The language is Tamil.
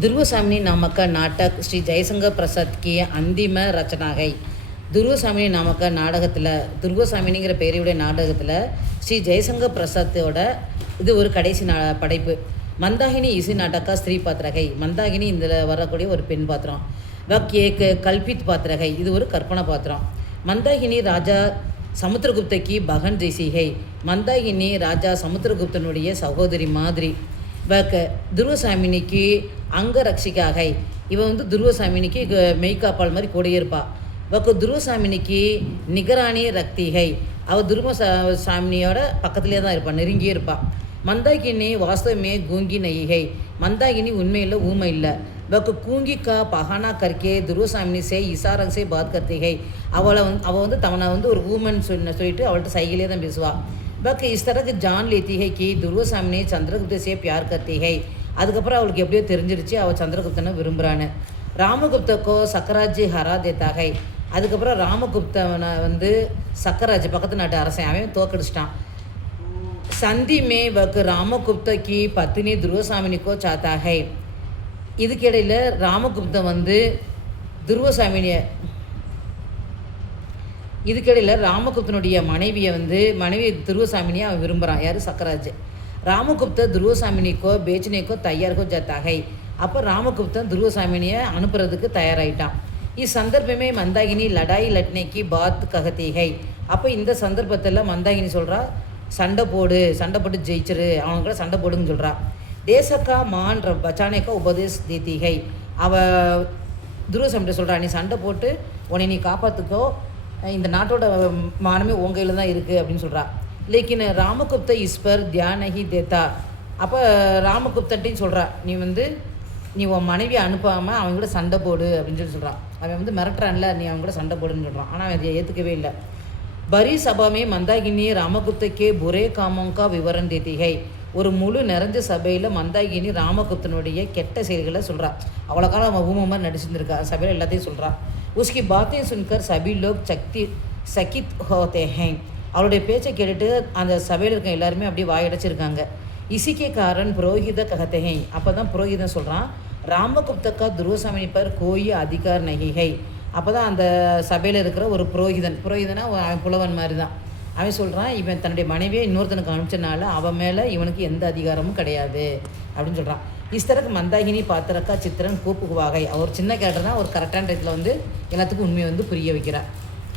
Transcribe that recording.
दुर्वसामिनी नामक नाटक श्री जयशंकर प्रसाद की अंतिम रचना है. துருவசாமினி நாமக்க நாடகத்தில் துருவசாமினிங்கிற பேரையுடைய நாடகத்தில் ஸ்ரீ ஜெயசங்கர் பிரசாத்தோட இது ஒரு கடைசி படைப்பு. மந்தாகினி இசை நாட்டக்கா ஸ்திரீ பாத்திரகை. மந்தாகினி இதில் வரக்கூடிய ஒரு பெண் பாத்திரம். வக் ஏக் கல்பித் பாத்திரகை, இது ஒரு கற்பனை பாத்திரம். மந்தாகினி ராஜா சமுத்திரகுப்தக்கி பகன் ஜெய்சிகை. மந்தாகினி ராஜா சமுத்திரகுப்தனுடைய சகோதரி மாதிரி. வக் துருவசாமினிக்கு அங்க ரட்சிக்காகை. இவன் துருவசாமினிக்கு மெய்காப்பால் மாதிரி கூடயே இருப்பாள். வக்கு துருவசாமினிக்கு நிகராணி ரக்திகை. அவள் துருவசாமினியோட பக்கத்துலேயே தான் இருப்பாள், நெருங்கியே இருப்பாள். மந்தாகினி வாஸ்தவமே கூங்கி நைகை. மந்தாகினி உண்மையில் ஊமை இல்லை. வக்கு கூங்கி கா பகானா கற்கே துருவசாமினி சே இசாரங் சே பாத் கர்த்திகை. அவள் தவனை ஒரு ஊமன் சொல்லிட்டு அவள்கிட்ட சைகிலே தான் பேசுவாள். வக்கு இஸ்தரக்கு ஜான் லேத்திகை கி துருவசாமினி சந்திரகுப்த சே பியார் கர்த்திகை. அதுக்கப்புறம் அவளுக்கு எப்படியோ தெரிஞ்சிருச்சு அவள் சந்திரகுப்தனை விரும்புகிறான்னு. ராமகுப்தக்கோ சக்கராஜ் ஹரா தேத்தாகை. அதுக்கப்புறம் ராமகுப்தனை சக்கராஜ் பக்கத்து நாட்டு அரசன் அவன் தோக்கடிச்சிட்டான். சந்தி மே வக்கு ராமகுப்தக்கி பத்தினி துருவசாமினிக்கோ சாத்தாகை. இதுக்கிடையில் ராமகுப்தன் துருவசாமினியை ராமகுப்தனுடைய மனைவி துருவசாமினியை அவன் விரும்புகிறான். யார்? சக்கராஜ். ராமகுப்த துருவசாமினிக்கோ பேச்சனைக்கோ தையாருக்கோ ஜாத்தாகை. அப்போ ராமகுப்தன் துருவசாமினியை அனுப்புறதுக்கு தயாராகிட்டான். இச்சந்தர்ப்பமே மந்தாகினி லடாய் லட்னைக்கு பாத் ககத்தீகை. அப்போ இந்த சந்தர்ப்பத்தில் மந்தாகினி சொல்கிறா, சண்டை போட்டு ஜெயிச்சிரு, அவங்க கூட சண்டை போடுன்னு சொல்கிறா. தேசக்கா மான் பச்சானேக்கா உபதேஷ் தீத்திகை. அவள் துருவசாமிட்ட சொல்கிறா, நீ சண்டை போட்டு உன்னை நீ காப்பாற்றுக்கோ, இந்த நாட்டோட மானமே உன் கையில் தான் இருக்குது அப்படின்னு சொல்கிறா. லேக்கின் ராமகுப்த இஸ்பர் தியானகி தேத்தா. அப்போ ராமகுப்தன்ட்டையும் சொல்கிறா, நீ உன் மனைவியை அனுப்பாமல் அவங்க கூட சண்டை போடு அப்படின்னு சொல்கிறான். அவன் மிரட்டுறான்ல, நீ அவங்க கூட சண்டை போடுன்னு சொல்கிறான். ஆனால் அவன் அதை ஏற்றுக்கவே இல்லை. பரி சபாமே மந்தாகினி ராமகுப்தக்கே புரே காமோங்கா விவரம் தேத்திகை. ஒரு முழு நிறைஞ்ச சபையில் மந்தாகினி ராமகுப்தனுடைய கெட்ட செயல்களை சொல்கிறா. அவ்வளோ காலம் அவன் ஊமை மாதிரி நடிச்சிருந்துருக்கா. சபையில் எல்லாத்தையும் சொல்கிறா. உஸ்கி பாத்தையும் சுன்கர் சபி லோக் சகித் ஹோத்தே ஹேங். அவளுடைய பேச்சை கேட்டுட்டு அந்த சபையில் இருக்க எல்லாருமே அப்படியே வாயடைச்சிருக்காங்க. இசிக்கே காரன் புரோஹித கஹத்தேஹை. அப்போ தான் புரோஹிதன் சொல்கிறான், ராமகுப்தக்கா துருவசாமினி பர் கோயி அதிகார் நகிகை. அப்போ தான் அந்த சபையில் இருக்கிற ஒரு புரோஹிதனா அவன் புலவன் மாதிரி தான். அவன் சொல்கிறான், இவன் தன்னுடைய மனைவியை இன்னொருத்தனுக்கு அனுப்பிச்சனால அவன் மேலே இவனுக்கு எந்த அதிகாரமும் கிடையாது அப்படின்னு சொல்கிறான். இஸ்தரக்கு மந்தாகினி பாத்திரக்கா சித்திரன் கூப்புக்குவாகை. அவர் சின்ன கேரக்டர் தான், ஒரு கரெக்டான இடத்துல எல்லாத்துக்கும் உண்மையை புரிய வைக்கிறார்.